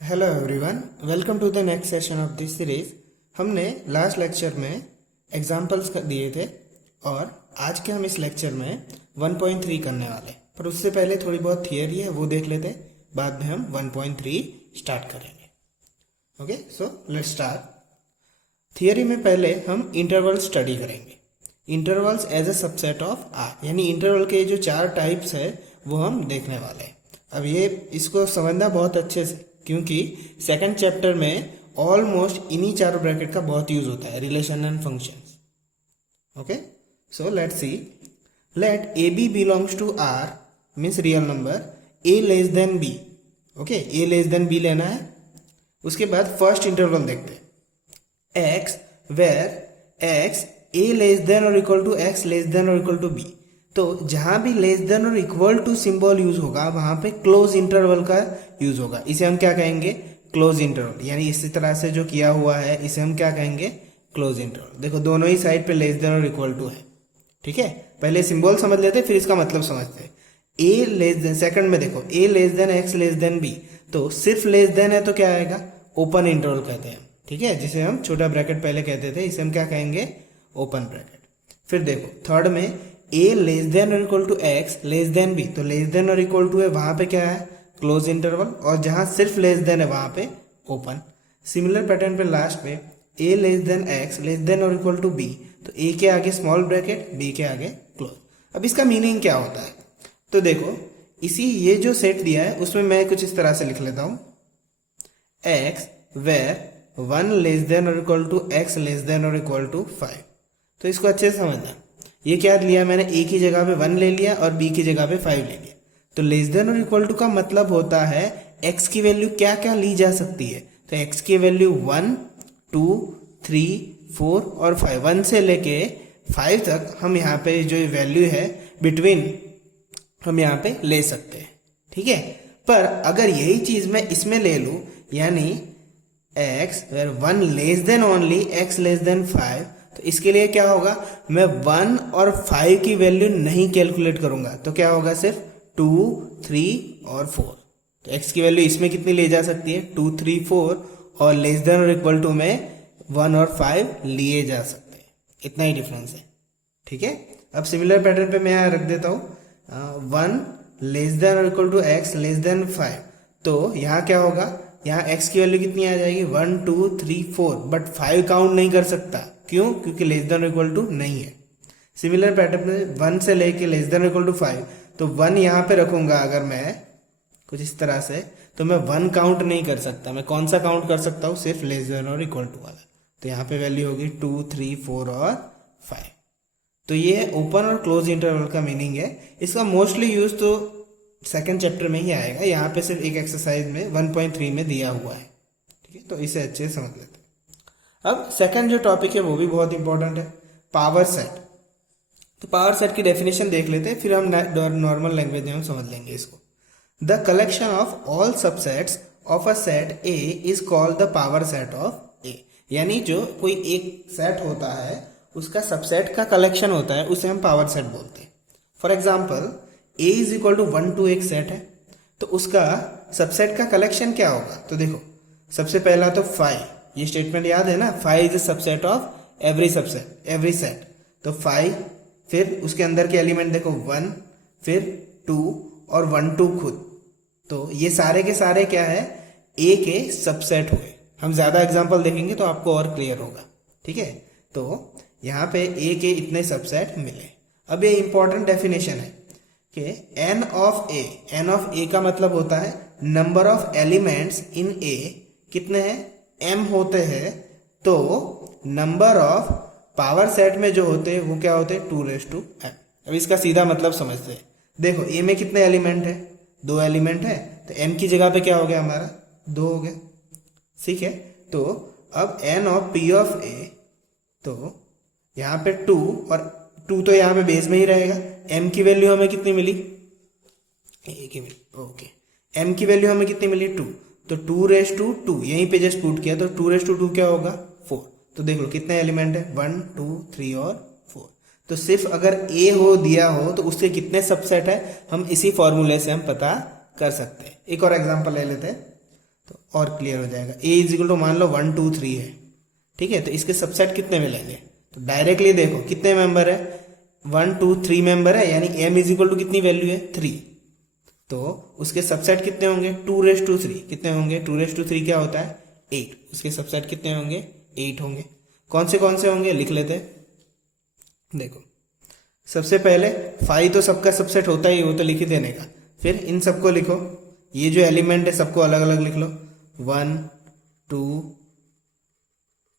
Hello everyone, welcome to the next session of this series. हमने last lecture में examples दिए थे और आज के हम इस लेक्चर में 1.3 करने वाले, पर उससे पहले थोड़ी बहुत थियरी है वो देख लेते, बाद में हम 1.3 स्टार्ट करेंगे। Okay, so let's start. Theory में पहले हम इंटरवल स्टडी करेंगे। Intervals as a subset of R, यानी इंटरवल के जो 4 टाइप्स है वो हम देखने वाले हैं। अब ये इसको समझना बहुत अच्छे से, क्योंकि सेकंड चैप्टर में ऑलमोस्ट इन्हीं चारों ब्रैकेट का बहुत यूज होता है, relation and functions. Okay, so let's see. Let A B belongs to R means real number, A less than B. Okay, A less than B लेना है। उसके बाद फर्स्ट इंटरवल देखते हैं, x where x A less than और equal to x less than और equal to B. तो जहां भी लेस देन और इक्वल टू सिंबल यूज होगा वहां पे क्लोज इंटरवल का यूज होगा। इसे हम क्या कहेंगे? Close interval. यानी इसी तरह से जो किया हुआ है इसे हम क्या कहेंगे? Close interval. देखो दोनों ही साइड पे लेस देन और इक्वल टू है, ठीक है। पहले सिंबल समझ लेते फिर इसका मतलब समझते हैं। ए लेस देन, सेकंड में देखो A less than x less than B, तो सिर्फ लेस देन है तो क्या आएगा? ओपन इंटरवल कहते हैं, ठीक है, जिसे हम छोटा ब्रैकेट पहले कहते थे, इसे हम क्या कहेंगे? Open bracket. फिर देखो थर्ड में ए लेस देन और equal to x less than B, तो लेस देन और इक्वल टू है वहां पे क्या है? Close interval. और जहां सिर्फ लेस देन है वहां पे ओपन। सिमिलर पैटर्न पे लास्ट पे A less than x less than और इक्वल टू बी, तो ए के आगे स्मॉल ब्रैकेट, बी के आगे क्लोज। अब इसका मीनिंग क्या होता है? तो देखो इसी ये जो सेट दिया है उसमें मैं कुछ इस तरह से लिख लेता हूं, एक्स वेर 1 लेस देन और equal to x less than और इक्वल टू 5। तो इसको अच्छे से समझना। ये क्या लिया मैंने? ए की जगह पे 1 ले लिया और बी की जगह पे 5 ले लिया। तो लेस देन और इक्वल टू का मतलब होता है एक्स की वैल्यू क्या क्या ली जा सकती है। तो एक्स की वैल्यू 1, 2, 3, 4 और 5, 1 से लेके 5 तक हम यहाँ पे जो वैल्यू है बिटवीन हम यहाँ पे ले सकते हैं, ठीक है। पर अगर यही चीज मैं इसमें ले लूं, यानी x where 1 less than only x less than 5, तो इसके लिए क्या होगा? मैं 1 और 5 की वैल्यू नहीं कैलकुलेट करूंगा, तो क्या होगा? सिर्फ 2, 3 और 4। तो x की वैल्यू इसमें कितनी ले जा सकती है? 2, 3, 4, और लेस देन और इक्वल टू में 1 और 5 लिए जा सकते हैं। इतना ही डिफरेंस है, ठीक है। अब सिमिलर पैटर्न पे मैं यहाँ रख देता हूँ 1 लेस देन और equal to x less than 5, तो यहाँ क्या होगा? यहाँ x की वैल्यू कितनी आ जाएगी? 1, 2, 3, 4, बट 5 काउंट नहीं कर सकता। क्यों? क्योंकि लेस देन इक्वल टू नहीं है। सिमिलर पैटर्न में 1 से लेके लेस देन इक्वल टू 5, तो 1 यहाँ पे रखूंगा अगर मैं कुछ इस तरह से, तो मैं 1 काउंट नहीं कर सकता। मैं कौन सा काउंट कर सकता हूँ? सिर्फ लेस देन और इक्वल टू वाला। तो यहाँ पे वैल्यू होगी 2, 3, 4 और 5। तो ये ओपन और क्लोज इंटरवल का मीनिंग है। इसका मोस्टली यूज तो सेकेंड चैप्टर में ही आएगा, यहाँ पे सिर्फ एक एक्सरसाइज में 1.3 में दिया हुआ है, ठीक है। तो इसे अच्छे से समझ लेते हैं। अब सेकंड जो टॉपिक है वो भी बहुत इंपॉर्टेंट है, पावर सेट। तो पावर सेट की डेफिनेशन देख लेते हैं, फिर हम नॉर्मल लैंग्वेज में हम समझ लेंगे इसको। The collection of all subsets of a set A is called the power set of A. यानी जो कोई एक सेट होता है उसका सबसेट का कलेक्शन होता है, उसे हम पावर सेट बोलते हैं। For example A is equal to 1 to एक सेट है, तो उसका सबसेट का कलेक्शन क्या होगा? तो देखो सबसे पहला तो 5, ये स्टेटमेंट याद है ना, 5 is a subset of every subset every set. तो 5, फिर उसके अंदर के एलिमेंट देखो 1, फिर 2 और 1, 2 खुद। तो ये सारे के सारे क्या है? ए के सबसेट हुए। हम ज्यादा एग्जांपल देखेंगे तो आपको और क्लियर होगा, ठीक है। तो यहाँ पे ए के इतने सबसेट मिले। अब ये इंपॉर्टेंट डेफिनेशन है कि एन ऑफ ए का मतलब होता है नंबर ऑफ एलिमेंट्स इन ए कितने हैं? m होते हैं। तो नंबर ऑफ पावर सेट में जो होते हैं वो क्या होते हैं? 2m। अब इसका सीधा मतलब समझते हैं। देखो a में कितने एलिमेंट है? 2 एलिमेंट है, तो m की जगह पे क्या हो गया हमारा? 2 हो गया, ठीक है। तो अब n of p of a, तो यहाँ पे 2 और 2 तो यहाँ पे बेस में ही रहेगा। m की वैल्यू हमें कितनी मिली? a की वैल्यू, ओके, m की वैल्यू हमें कितनी मिली? 2। तो 2 यहीं पे जस्ट पुट किया, तो 2 क्या होगा? 4। तो देख लो कितने एलिमेंट है? 1, 2, 3 और 4। तो सिर्फ अगर ए हो दिया हो तो उसके कितने सबसेट है हम इसी फॉर्मूले से हम पता कर सकते हैं। एक और एग्जांपल ले लेते हैं। तो और क्लियर हो जाएगा। ए इज इक्वल टू मान लो 1 2 3 है, ठीक है, तो इसके सबसेट कितने मिलेंगे, तो डायरेक्टली देखो कितने मेंबर है, 1 2 3 मेंबर है, यानी m इज इक्वल टू कितनी वैल्यू है 3, तो उसके सबसेट कितने होंगे 2�3, कितने होंगे 2�3 क्या होता है 8, उसके सबसेट कितने होंगे 8 होंगे। कौन से होंगे लिख लेते हैं। देखो सबसे पहले 5 तो सबका सबसेट होता ही, वो तो लिख ही देने का, फिर इन सबको लिखो, ये जो एलिमेंट है सबको अलग अलग लिख लो, 1 2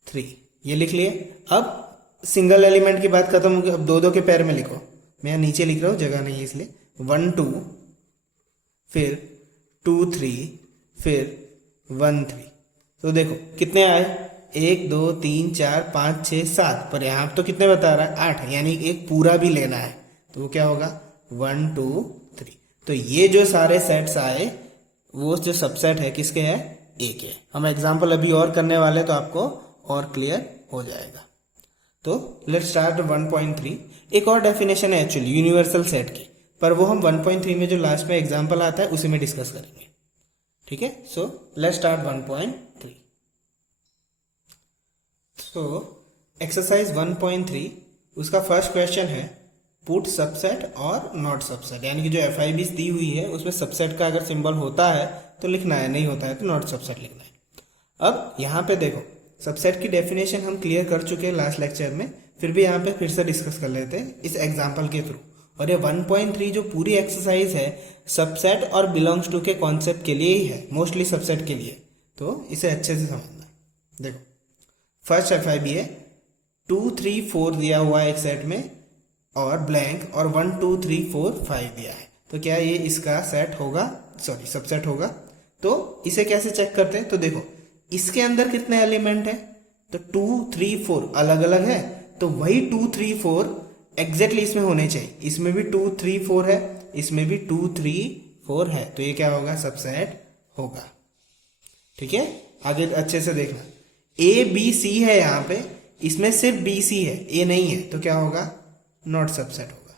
3 ये लिख लिए। अब सिंगल एलिमेंट की बात खत्म होगी, अब दो दो के पैर में लिखो, मैं यहाँ नीचे लिख रहा हूँ जगह नहीं है इसलिए, 1 2 फिर 2 3 फिर 1 3, तो देखो कितने आए 1 2 3 4 5 6 7, पर यहाँ तो कितने बता रहा है 8, यानी एक पूरा भी लेना है, तो वो क्या होगा 1 2 3। तो ये जो सारे सेट्स आए वो जो सबसेट है किसके है ए के। हम एग्जाम्पल अभी और करने वाले तो आपको और क्लियर हो जाएगा। तो लेट्स स्टार्ट 1.3। एक और डेफिनेशन है एक्चुअली यूनिवर्सल सेट की, पर वो हम 1.3 में जो लास्ट में एग्जाम्पल आता है उसी में डिस्कस करेंगे, ठीक है। सो लेट्स स्टार्ट 1.3। सो एक्सरसाइज 1.3 उसका फर्स्ट क्वेश्चन है पुट सबसेट और नॉट सबसेट, यानी कि जो FIBs दी हुई है उसमें सबसेट का अगर सिंबल होता है तो लिखना है, नहीं होता है तो नॉट सबसेट लिखना है। अब यहाँ पे देखो सबसेट की डेफिनेशन हम क्लियर कर चुके हैं लास्ट लेक्चर में, फिर भी यहाँ पे फिर से डिस्कस कर लेते हैं इस एग्जाम्पल के थ्रू। और ये 1.3 जो पूरी एक्सरसाइज है सबसेट और बिलोंग्स टू के कॉन्सेप्ट के लिए ही है, मोस्टली सबसेट के लिए, तो इसे अच्छे से समझना। देखो फर्स्ट FIB है 2 3 4 दिया हुआ है एक सेट में और ब्लैंक, और 1 2 3 4 5 दिया है, तो क्या ये इसका सेट होगा, सॉरी सबसेट होगा। तो इसे कैसे चेक करते हैं, तो देखो इसके अंदर कितने एलिमेंट है, तो 2 3 4 अलग अलग है, तो वही 2 3 4 एग्जैक्टली इसमें होने चाहिए, इसमें भी 2 3 4 है, इसमें भी 2 3 4 है, तो ये क्या होगा सबसेट होगा, ठीक है। आगे अच्छे से देखना ABC है यहाँ पे, इसमें सिर्फ BC है, A नहीं है, तो क्या होगा नॉट सबसेट होगा,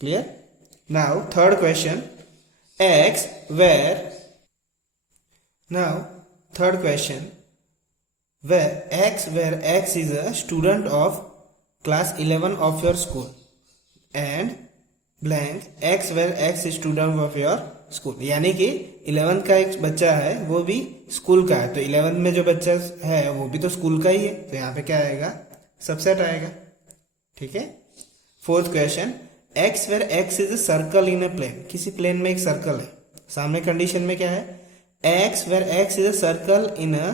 clear. Now third question X where, now third question where X is a student of class 11 of your school and blank X where X is student of your school, यानी कि 11th का एक बच्चा है वो भी school का है, तो 11th में जो बच्चा है वो भी तो स्कूल का ही है, तो यहाँ पे क्या आएगा सबसेट आएगा, ठीक है। Fourth question X where X is a circle in a plane, किसी प्लेन में एक सर्कल है, सामने कंडीशन में क्या है X where X is a circle in a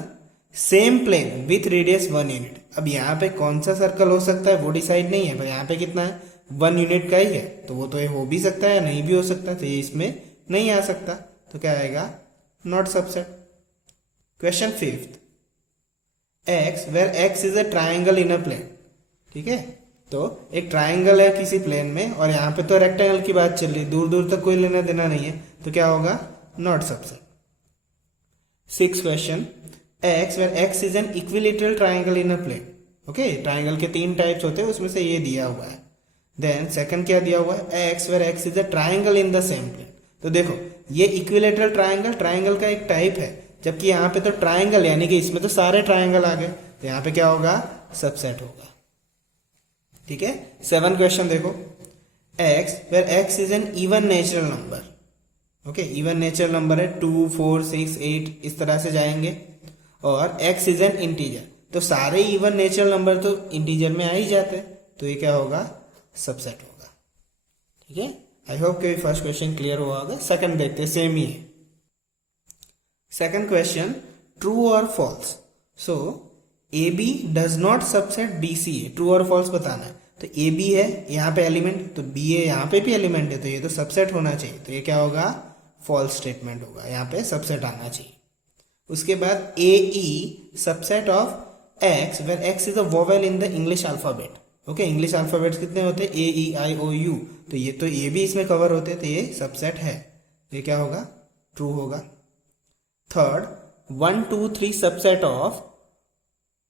same plane with radius 1 unit। अब यहाँ पे कौन सा सर्कल हो सकता है वो डिसाइड नहीं है, पर यहाँ पे कितना है 1 यूनिट का ही है, तो वो तो ये हो भी सकता है या नहीं भी हो सकता, तो ये इसमें नहीं आ सकता, तो क्या आएगा not subset. Question fifth X where X is a triangle in a plane, ठीक है, तो एक ट्राइंगल है किसी प्लेन में और यहाँ पे तो रेक्टेंगल की बात चल रही है, दूर दूर तक कोई लेना देना नहीं है, तो क्या होगा not subset. Six question X where X is an equilateral triangle in a plane, okay, triangle के 3 टाइप्स होते हैं उसमें से ये दिया हुआ है। देन सेकंड क्या दिया हुआ है X where X is a triangle in the same plane, तो देखो ये इक्विलेटरल ट्राइंगल का एक टाइप है, जबकि यहाँ पे तो ट्राइंगल यानी कि इसमें तो सारे ट्राइंगल आ गए, तो यहाँ पे क्या होगा सबसेट होगा, ठीक है। 7 क्वेश्चन देखो X where X is an even natural number, okay, even natural number है 2 4 6 8 इस तरह से जाएंगे, और X is an integer, तो सारे इवन नेचुरल नंबर तो इंटीजर में आ ही जाते हैं, तो ये क्या होगा सबसेट होगा, ठीक है। आई होप कि फर्स्ट क्वेश्चन क्लियर हुआ होगा। सेकंड देखते हैं, सेम ही है। सेकंड क्वेश्चन ट्रू और false, so AB does not subset BC है, ट्रू और फॉल्स बताना है, तो AB है यहाँ पे एलिमेंट, तो BA यहाँ पे भी एलिमेंट है, तो ये तो सबसेट होना चाहिए, तो ये क्या होगा फॉल्स स्टेटमेंट होगा, यहाँ पे सबसेट आना चाहिए। उसके बाद AE subset of X where X is a vowel in the English alphabet, okay, English alphabets कितने होते हैं AEIOU, तो ये भी इसमें कवर होते हैं, तो ये सबसेट है, तो ये क्या होगा ट्रू होगा। थर्ड 1 2 3 सबसेट ऑफ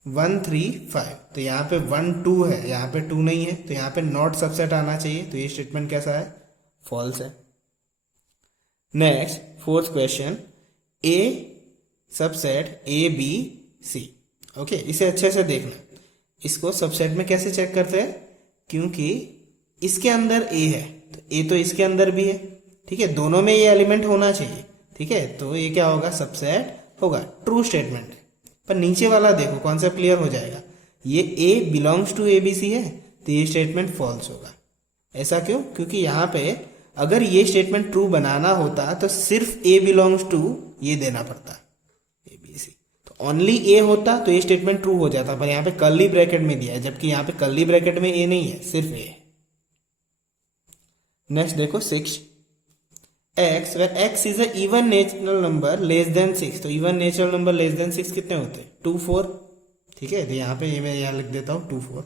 1 3 5, तो यहाँ पे 1 2 है, यहाँ पे 2 नहीं है, तो यहाँ पे नॉट सबसेट आना चाहिए, तो ये स्टेटमेंट कैसा है फॉल्स है। Next fourth question A subset A B C. Okay, इसे अच्छे से देखना। इसको सबसेट में कैसे चेक करते हैं, क्योंकि इसके अंदर ए है तो ए तो इसके अंदर भी है, ठीक है, दोनों में ये एलिमेंट होना चाहिए, ठीक है, तो ये क्या होगा, सबसेट होगा, ट्रू स्टेटमेंट है। पर नीचे वाला देखो, कॉन्सेप्ट क्लियर हो जाएगा, ये A belongs to A B C है तो ये स्टेटमेंट फॉल्स होगा। ऐसा क्यों, क्योंकि यहाँ पे अगर ये स्टेटमेंट ट्रू बनाना होता तो सिर्फ ए बिलोंग्स टू ये देना पड़ता, ए बी सी, तो ओनली ए होता तो ये स्टेटमेंट ट्रू हो जाता, पर यहाँ पे कर्ली ब्रैकेट में दिया है, जबकि यहाँ पे कर्ली ब्रैकेट में ए नहीं है, सिर्फ ए है। नेक्स्ट देखो 6, x where x is a even natural number less than 6, तो even natural number less than 6 कितने होते हैं, 2 4, ठीक है, तो यहाँ पे ये मैं यहाँ लिख देता हूँ 2 4।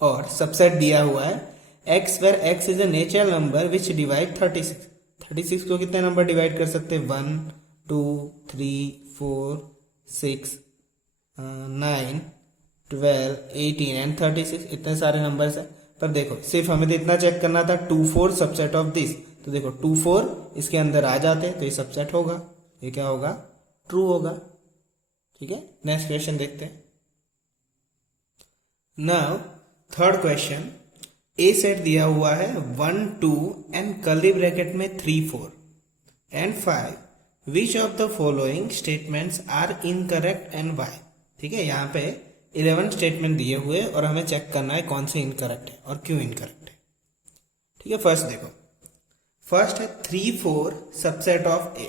और सबसेट दिया हुआ है x where x is a natural number which divide 36, 36 को कितने नंबर डिवाइड कर सकते हैं, 1 2 3 4 6 9 12 18 एंड 36, इतने सारे नंबर्स है। पर देखो सिर्फ हमें तो इतना चेक करना था 2 4 सबसेट ऑफ दिस, तो देखो 2 4 इसके अंदर आ जाते तो ये सबसेट होगा, ये क्या होगा, ट्रू होगा, ठीक है। नेक्स्ट क्वेश्चन देखते हैं। नाउ थर्ड क्वेश्चन, ए सेट दिया हुआ है 1 2 एंड कर्ली ब्रैकेट में 3 4 and 5, which of the following statements are incorrect and why, ठीक है, यहाँ पे 11 स्टेटमेंट दिए हुए और हमें चेक करना है कौन से इनकरेक्ट है और क्यों इनकरेक्ट है, ठीक है। फर्स्ट देखो, फर्स्ट है 3 4 सबसेट ऑफ ए,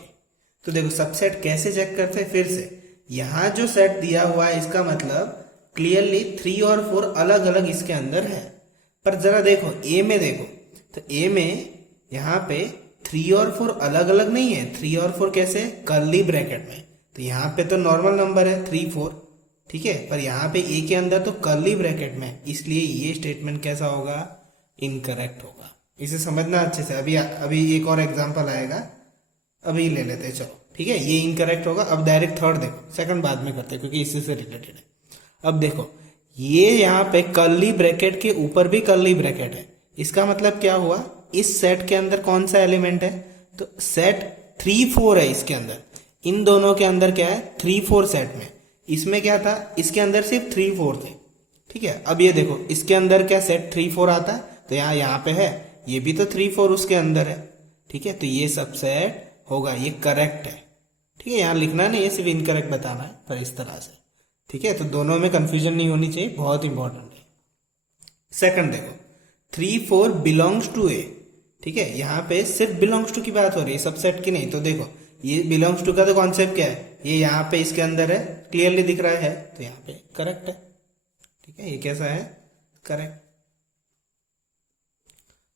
तो देखो सबसेट कैसे चेक करते हैं, फिर से यहां जो सेट दिया हुआ है इसका मतलब क्लियरली 3 और 4 अलग अलग इसके अंदर है। पर जरा देखो ए में, देखो तो ए में यहाँ पे 3 और 4 अलग अलग नहीं है, 3 और 4 कैसे, कर्ली ब्रैकेट में, तो यहाँ पे तो नॉर्मल नंबर है 3 4, ठीक है, पर यहाँ पे ए के अंदर तो कर्ली ब्रैकेट में, इसलिए ये स्टेटमेंट कैसा होगा, इनकरेक्ट होगा। इसे समझना अच्छे से, अभी एक और एग्जांपल आएगा, अभी ले लेते हैं, चलो ठीक है, ये इनकरेक्ट होगा। अब डायरेक्ट थर्ड देखो, सेकंड बाद में करते हैं क्योंकि इसी से रिलेटेड है। अब देखो ये यहाँ पे कर्ली ब्रैकेट के ऊपर भी कर्ली ब्रैकेट है, इसका मतलब क्या हुआ, इस सेट के अंदर कौन सा एलिमेंट है, तो सेट 3 4 है इसके अंदर, इन दोनों के अंदर क्या है, 3 4 सेट में, इसमें क्या था, इसके अंदर सिर्फ 3 4 थे, ठीक है। अब ये देखो इसके अंदर क्या सेट 3 4 आता है, तो यहाँ पे है, ये भी तो 3 4 उसके अंदर है, ठीक है, तो ये सबसेट होगा, ये करेक्ट है, ठीक है। यहाँ लिखना नहीं है, सिर्फ इनकरेक्ट बताना है, पर इस तरह से, ठीक है, तो दोनों में कंफ्यूजन नहीं होनी चाहिए, बहुत इंपॉर्टेंट है। सेकंड देखो 3 4 बिलोंग्स टू ए, ठीक है, यहाँ पे सिर्फ बिलोंग्स टू की बात हो रही है, सबसेट की नहीं, तो देखो ये बिलोंग्स टू का तो कॉन्सेप्ट क्या है, ये यहाँ पे इसके अंदर है, क्लियरली दिख रहा है, तो यहाँ पे करेक्ट है, ठीक है, ये कैसा है, correct.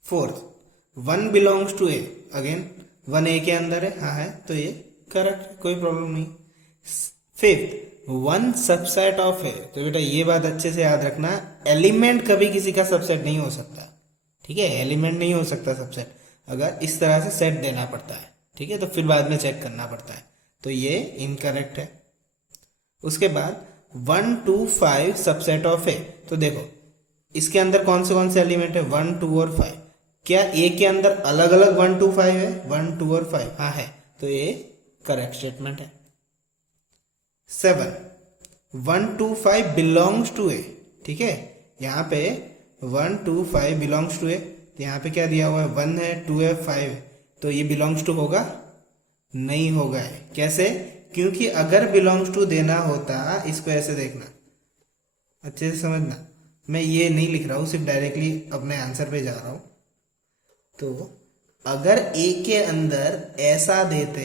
Fourth 1 belongs to A, again 1 A के अंदर है, हाँ है, तो ये करेक्ट, कोई प्रॉब्लम नहीं। फिफ्थ 1 सबसेट ऑफ ए, तो बेटा ये बात अच्छे से याद रखना, एलिमेंट कभी किसी का सबसेट नहीं हो सकता, ठीक है, एलिमेंट नहीं हो सकता सबसेट, अगर इस तरह से सेट देना पड़ता है, ठीक है, तो फिर बाद में चेक करना पड़ता है, तो ये इनकरेक्ट है। उसके बाद 1 2 5 सबसेट ऑफ ए, तो देखो इसके अंदर कौन से एलिमेंट है, 1 2 और 5, क्या ए के अंदर अलग अलग 1 2 5 है, 1 2 और 5, हाँ है, तो ये करेक्ट स्टेटमेंट है। 7 1 2 5 बिलोंग्स टू ए, ठीक है, यहाँ पे 1 2 5 बिलोंग्स टू ए, तो यहाँ पे क्या दिया हुआ है, 1 है 2 है 5 है, तो ये बिलोंग्स टू होगा, नहीं होगा है, कैसे, क्योंकि अगर बिलोंग्स टू देना होता, इसको ऐसे देखना, अच्छे से समझना, मैं ये नहीं लिख रहा हूं, सिर्फ डायरेक्टली अपने आंसर पे जा रहा हूं, तो अगर ए के अंदर ऐसा देते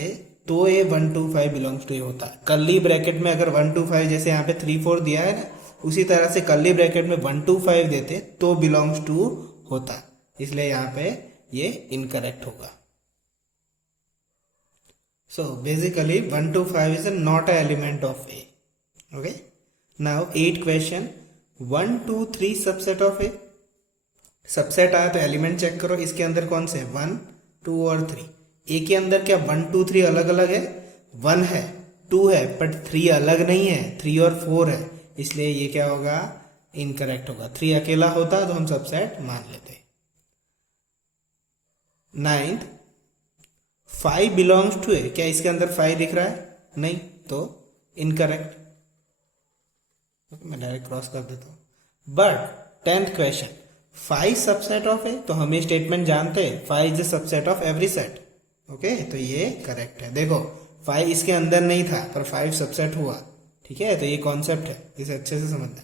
तो ये 1 2 5 बिलोंग्स टू ए होता, कर्ली ब्रैकेट में अगर 1 2 5 जैसे यहाँ पे 3 4 दिया है ना, उसी तरह से कर्ली ब्रैकेट में 1 2 5 देते तो बिलोंग्स टू होता, इसलिए यहाँ पे ये इनकरेक्ट होगा। So basically 1 to 5 is not an element of A. Okay. Now 8 question, 1 2 3 subset of A. Subset आया तो एलिमेंट चेक करो, इसके अंदर कौन से 1 2 और 3, ए के अंदर क्या 1 2 3 अलग अलग है, 1 है 2 है, बट 3 अलग नहीं है, 3 और 4 है, इसलिए ये क्या होगा, इनकरेक्ट होगा। 3 अकेला होता तो हम सबसेट मान लेते। 9th 5 बिलोंग्स टू ए, क्या इसके अंदर 5 दिख रहा है, नहीं, तो इनकरेक्ट, मैं डायरेक्ट क्रॉस कर देता हूं। But 10th question, 5 subset of A, तो हम ये स्टेटमेंट जानते हैं 5 is the subset of every set. Okay, तो ये करेक्ट है। देखो 5 इसके अंदर नहीं था पर 5 सबसेट हुआ, ठीक है, तो ये कॉन्सेप्ट है, इसे अच्छे से समझना।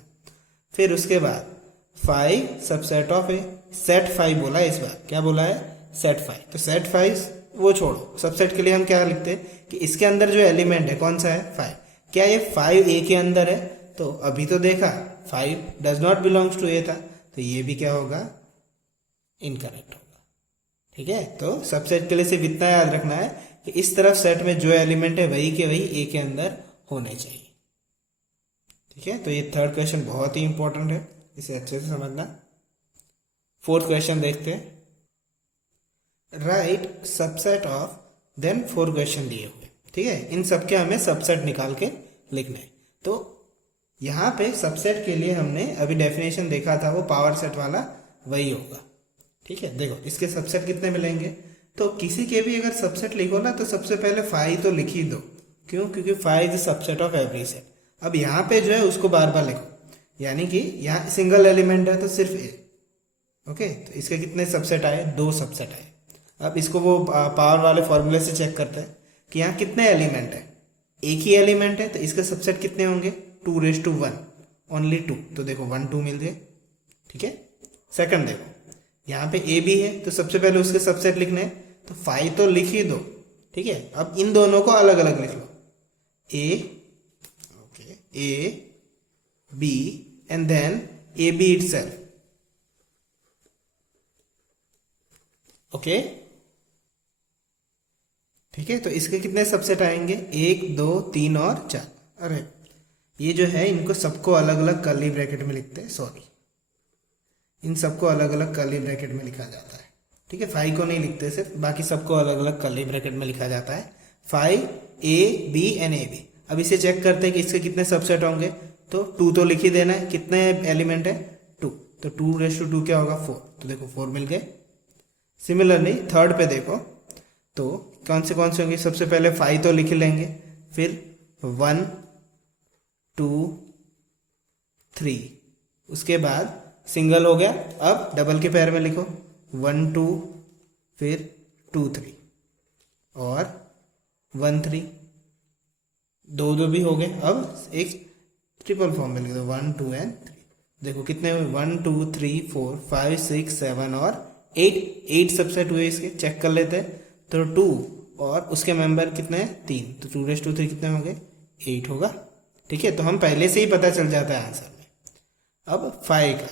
फिर उसके बाद 5 सबसेट ऑफ ए, सेट 5 बोला है इस बार, क्या बोला है, सेट 5। तो सेट 5 वो छोड़ो, सबसेट के लिए हम क्या लिखते हैं कि इसके अंदर जो एलिमेंट है कौन सा है, 5। क्या ये 5 ए के अंदर है, तो अभी तो देखा 5 डज नॉट बिलोंग्स टू ए था, तो ये भी क्या होगा, इनकरेक्ट होगा। ठीक है, तो सबसेट के लिए सिर्फ इतना याद रखना है कि इस तरफ सेट में जो एलिमेंट है वही के वही ए के अंदर होने चाहिए। ठीक है, तो ये 3rd क्वेश्चन बहुत ही इंपॉर्टेंट है, इसे अच्छे से समझना। 4th क्वेश्चन देखते हैं, right subset of, then 4 question दिए हुए। ठीक है, इन सबके हमें सबसेट निकाल के लिखने हैं। तो यहाँ पे सबसेट के लिए हमने अभी डेफिनेशन देखा था, वो पावर सेट वाला वही होगा। ठीक है, देखो इसके सबसेट कितने मिलेंगे, तो किसी के भी अगर सबसेट लिखो ना तो सबसे पहले 5 तो लिख ही दो। क्यों, क्योंकि 5 is subset of every set. अब यहाँ पे जो है उसको बार बार लिखो, यानी कि यहाँ सिंगल एलिमेंट है तो सिर्फ ए। ओके, तो इसके कितने सबसेट आए, 2 सबसेट आए। अब इसको वो पावर वाले फॉर्मूले से चेक करते हैं कि यहाँ कितने एलिमेंट है, एक ही एलिमेंट है तो इसके सबसेट कितने होंगे, 2⁻1, ओनली 2। तो देखो 1 2 मिल गए। ठीक है, सेकंड देखो यहाँ पे ए भी है तो सबसे पहले उसके सबसेट लिखने हैं, तो 5 तो लिख ही दो। ठीक है, अब इन दोनों को अलग अलग लिख लो, A B and then A B itself. Okay, ठीक है, तो इसके कितने सबसेट आएंगे, 1 2 3 और 4। अरे ये जो है इनको सबको अलग अलग कर्ली ब्रैकेट में लिखते हैं, सॉरी, इन सबको अलग अलग कर्ली ब्रैकेट में लिखा जाता है। ठीक है, 5 को नहीं लिखते सिर्फ, बाकी सबको अलग अलग कर्ली ब्रैकेट में लिखा जाता है, 5 A B and A B. अब इसे चेक करते हैं कि इसके कितने सबसेट होंगे, तो 2 तो लिख ही देना है, कितने एलिमेंट है, 2, तो 2⁻2 क्या होगा, 4। तो देखो 4 मिल गए। सिमिलरली 3rd पे देखो, तो कौन से होंगे, सबसे पहले 5 तो लिख लेंगे, फिर 1 2 3, उसके बाद सिंगल हो गया, अब डबल के पैर में लिखो, 1 2, फिर 2 3 और 1 3, 2 भी हो गए। अब एक ट्रिपल फॉर्म में लिख दो, 1 2 एंड 3। देखो कितने हुए, 1 2 3 4 5 6 7 और 8 सबसेट हुए इसके, चेक कर लेते हैं। तो 2 और उसके मेंबर कितने हैं, 3, तो 2⁻3 कितने होंगे, 8 होगा। ठीक है, तो हम पहले से ही पता चल जाता है आंसर में। अब 5 का,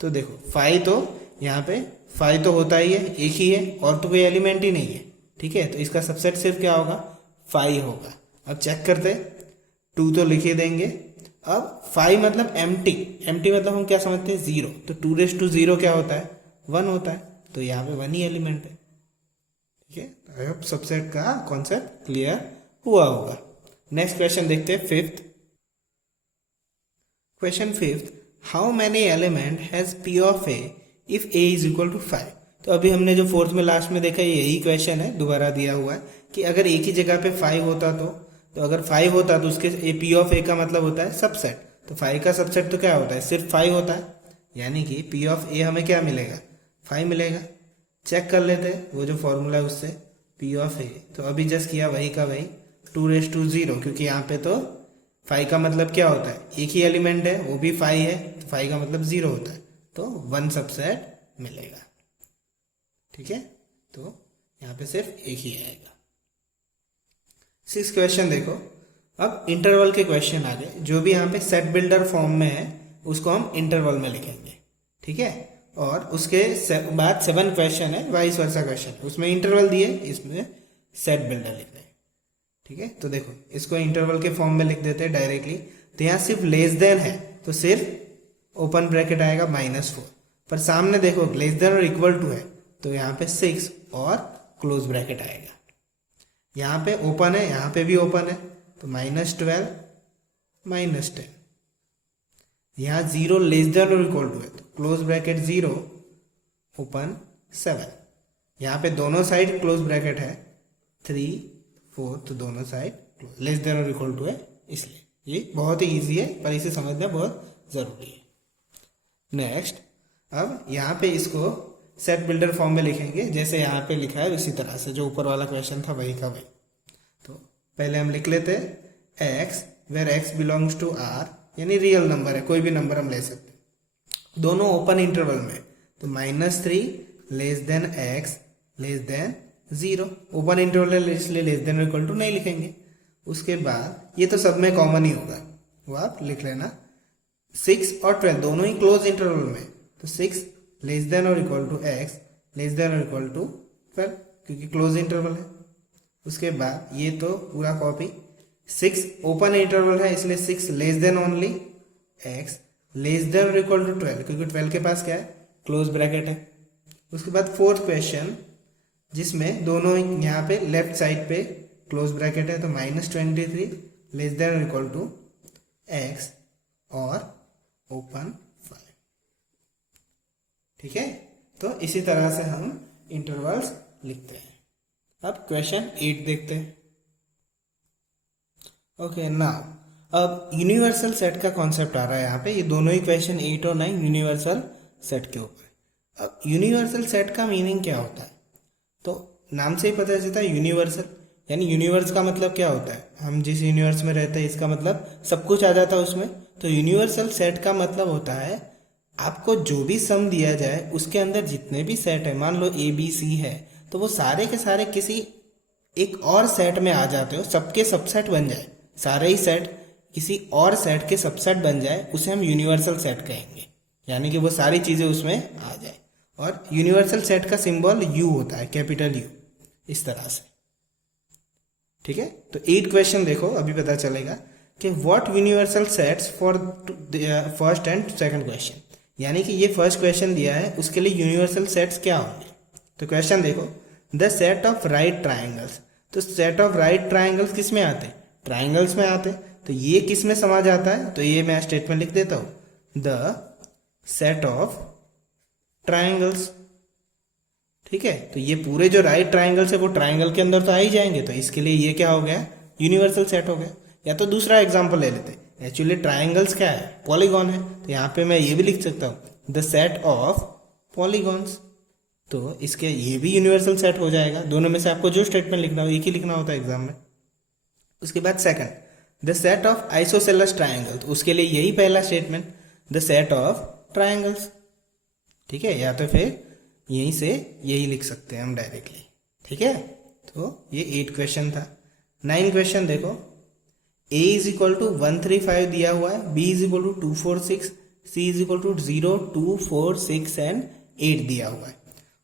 तो देखो 5 तो यहाँ पे 5 तो होता ही है, एक ही है और तो कोई एलिमेंट ही नहीं है। ठीक है, तो इसका सबसेट सिर्फ क्या होगा, 5 होगा। अब चेक करते, 2 तो लिख ही देंगे। अब 5 मतलब एम्प्टी, एम्प्टी मतलब हम क्या समझते हैं, 0, तो 2⁻0 क्या होता है, 1 होता है, तो यहाँ पे 1 ही एलिमेंट है। ठीक है, आई होप सबसेट का कॉन्सेप्ट क्लियर हुआ होगा। नेक्स्ट क्वेश्चन देखते हैं, 5th question. 5th, how many element has P of A if A is equal to 5। तो अभी हमने जो 4th में लास्ट में देखा यही क्वेश्चन है, दोबारा दिया हुआ है कि अगर एक ही जगह पे 5 होता तो अगर 5 होता तो उसके ए पी ऑफ ए का मतलब होता है सबसेट, तो 5 का सबसेट तो क्या होता है, सिर्फ 5 होता है, यानी कि पी ऑफ ए हमें क्या मिलेगा, 5 मिलेगा। चेक कर लेते हैं वो जो फॉर्मूला है उससे, पी ऑफ ए, तो अभी जस्ट किया वही का वही, 2⁻0, क्योंकि यहाँ पे तो 5 का मतलब क्या होता है, एक ही एलिमेंट है, वो भी 5 है, तो 5 का मतलब 0 होता है, तो 1 सबसेट मिलेगा। ठीक है, तो यहाँ पे सिर्फ एक ही आएगा। 6th क्वेश्चन देखो, अब इंटरवल के क्वेश्चन आ गए, जो भी यहाँ पे सेट बिल्डर फॉर्म में है उसको हम इंटरवल में लिखेंगे। ठीक है, और उसके बाद 7 क्वेश्चन है, वाइस वर्सा क्वेश्चन, उसमें इंटरवल दिए, इसमें सेट बिल्डर लिखना है। ठीक है, तो देखो इसको इंटरवल के फॉर्म में लिख देते हैं डायरेक्टली। तो यहाँ सिर्फ लेस देन है तो सिर्फ ओपन ब्रैकेट आएगा -4, पर सामने देखो लेस देन और इक्वल टू है तो यहाँ पे 6 और क्लोज ब्रैकेट आएगा। यहाँ पे ओपन है, यहाँ पे भी ओपन है, तो -12 -10। यहाँ 0 लेस देन और इक्वल टू है तो क्लोज ब्रैकेट 0 ओपन 7। यहाँ पे दोनों साइड क्लोज ब्रैकेट है, 3 4, तो दोनों साइड लेस देन और इक्वल टू है इसलिए। ये बहुत ही ईजी है पर इसे समझना बहुत ज़रूरी है। नेक्स्ट, अब यहाँ पे इसको सेट बिल्डर फॉर्म में लिखेंगे, जैसे यहाँ पे लिखा है उसी तरह से, जो ऊपर वाला क्वेश्चन था वही का वही। तो पहले हम लिख लेते हैं x where x belongs to r, यानी रियल नंबर है, कोई भी नंबर हम ले सकते हैं, दोनों ओपन इंटरवल में। तो -3 less than x less then 0, open interval है इसलिए लेस देन इक्वल टू नहीं लिखेंगे। उसके बाद ये तो सब में कॉमन ही होगा, वो आप लिख लेना। 6 और 12 दोनों ही क्लोज इंटरवल में, तो 6 लेस देन और equal to x less than और इक्वल टू 12, क्योंकि क्लोज इंटरवल है। उसके बाद ये तो पूरा कॉपी, 6 ओपन इंटरवल है इसलिए 6 less than only x less than और इक्वल टू 12, क्योंकि 12 के पास क्या है, क्लोज ब्रैकेट है। उसके बाद फोर्थ क्वेश्चन, जिसमें दोनों यहाँ पे लेफ्ट साइड पे क्लोज ब्रैकेट है, तो -23 लेस देन और इक्वल टू x और ओपन 5। ठीक है, तो इसी तरह से हम इंटरवल्स लिखते हैं। अब क्वेश्चन 8 देखते हैं। ओके, नाउ अब यूनिवर्सल सेट का कॉन्सेप्ट आ रहा है यहाँ पे। ये दोनों ही क्वेश्चन 8 और 9 यूनिवर्सल सेट के ऊपर। अब यूनिवर्सल सेट का मीनिंग क्या होता है, तो नाम से ही पता चलता है यूनिवर्सल, यानी यूनिवर्स का मतलब क्या होता है, हम जिस यूनिवर्स में रहते हैं इसका मतलब सब कुछ आ जाता है उसमें। तो यूनिवर्सल सेट का मतलब होता है आपको जो भी सम दिया जाए उसके अंदर जितने भी सेट है, मान लो ABC है, तो वो सारे के सारे किसी एक और सेट में आ जाते हो, सबके सबसेट बन जाए, सारे ही सेट किसी और सेट के सबसेट बन जाए, उसे हम यूनिवर्सल सेट कहेंगे, यानी कि वो सारी चीज़ें उसमें आ जाए। और यूनिवर्सल सेट का सिंबल U होता है, कैपिटल U, इस तरह से। ठीक है, तो 8 क्वेश्चन देखो, अभी पता चलेगा कि what universal sets for first and second question, यानी कि ये फर्स्ट क्वेश्चन दिया है उसके लिए यूनिवर्सल सेट्स क्या होंगे। तो क्वेश्चन देखो, the set of right triangles, तो सेट ऑफ राइट ट्राइंगल्स किस में आते हैं, ट्राइंगल्स में आते हैं। तो ये किस में समा जाता है, तो ये मैं स्टेटमेंट लिख देता हूँ, द सेट ऑफ ट्राइंगल्स। ठीक है, तो ये पूरे जो राइट ट्राइंगल्स है वो ट्राइंगल के अंदर तो आ ही जाएंगे, तो इसके लिए ये क्या हो गया, यूनिवर्सल सेट हो गया। या तो दूसरा एग्जांपल ले लेते हैं, एक्चुअली ट्राइंगल्स क्या है, पॉलीगॉन है, तो यहाँ पे मैं ये भी लिख सकता हूँ, द सेट ऑफ पॉलीगॉन्स। तो इसके ये भी यूनिवर्सल सेट हो जाएगा। दोनों में से आपको जो स्टेटमेंट लिखना हो एक ही लिखना होता है एग्जाम में। उसके बाद second, the set of isosceles triangle, तो उसके लिए यही पहला statement, the set of triangles. ठीक है, या तो फिर यहीं से यही लिख सकते हैं हम डायरेक्टली। ठीक है, तो ये 8 क्वेश्चन था। 9 क्वेश्चन देखो, a इज इक्वल टू 135 दिया हुआ है, b is equal to 246, c is equal to 0, 2, 4, 6 and 8 दिया हुआ है।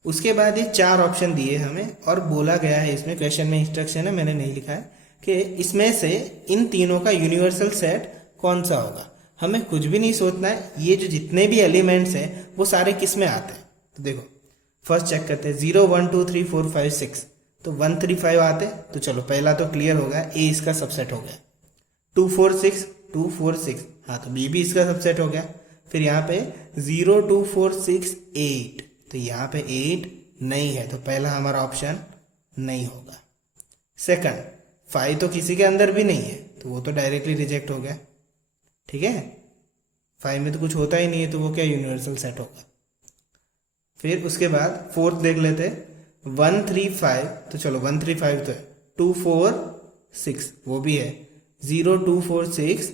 उसके बाद ये 4 ऑप्शन दिए हमें और बोला गया है, इसमें क्वेश्चन में इंस्ट्रक्शन है, मैंने नहीं लिखा है, कि इसमें से इन तीनों का यूनिवर्सल सेट कौन सा होगा। हमें कुछ भी नहीं सोचना है, ये जो जितने भी एलिमेंट्स हैं वो सारे किस में आते हैं। तो देखो फर्स्ट चेक करते हैं, 0, 1, 2, 3, 4, 5, 6, तो 135 आते, तो चलो पहला तो क्लियर होगा, ए इसका सबसेट हो गया। 2, 4, 6, 2, 4, 6, हाँ तो बी भी इसका सबसेट हो गया। फिर यहाँ पे 0, 2, 4, 6, 8, तो यहाँ पे 8 नहीं है, तो पहला हमारा ऑप्शन नहीं होगा। सेकंड, 5 तो किसी के अंदर भी नहीं है, तो वो तो डायरेक्टली रिजेक्ट हो गया। ठीक है, 5 में तो कुछ होता ही नहीं है, तो वो क्या यूनिवर्सल सेट होगा। फिर उसके बाद फोर्थ देख लेते, 135, तो चलो 135 तो है, 2, 4, 6 वो भी है, 0, 2, 4, 6,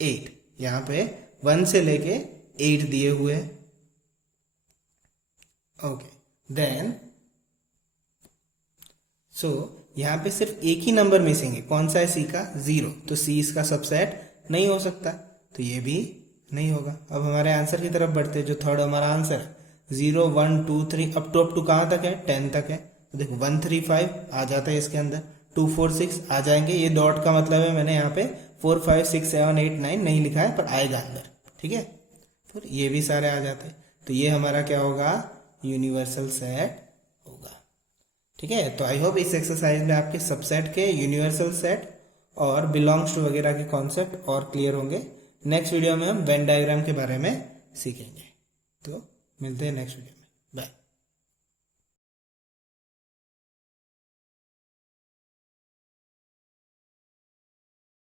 8, यहाँ पे 1 से लेके 8 दिए हुए हैं। ओके, देन सो यहाँ पे सिर्फ एक ही नंबर मिसिंग है, कौन सा है, सी का, 0, तो सी इसका सबसेट नहीं हो सकता, तो ये भी नहीं होगा। अब हमारे आंसर की तरफ बढ़ते हैं, जो थर्ड हमारा आंसर है, 0, 1, 2, 3 अप टू कहाँ तक है, 10 तक है। तो देखो 135 आ जाता है इसके अंदर, 2, 4, 6 आ जाएंगे, ये डॉट का मतलब है मैंने यहाँ पे 4, 5, 6, 7, 8, 9 नहीं लिखा है, पर आएगा अंदर। ठीक है, फिर ये भी सारे आ जाते हैं, तो ये हमारा क्या होगा, यूनिवर्सल सेट होगा। ठीक है, तो आई होप इस एक्सरसाइज में आपके सबसेट के, यूनिवर्सल सेट और बिलोंग्स टू वगैरह के कॉन्सेप्ट और क्लियर होंगे। नेक्स्ट वीडियो में हम वेन डायग्राम के बारे में सीखेंगे। तो मिलते हैं नेक्स्ट वीडियो में, बाय।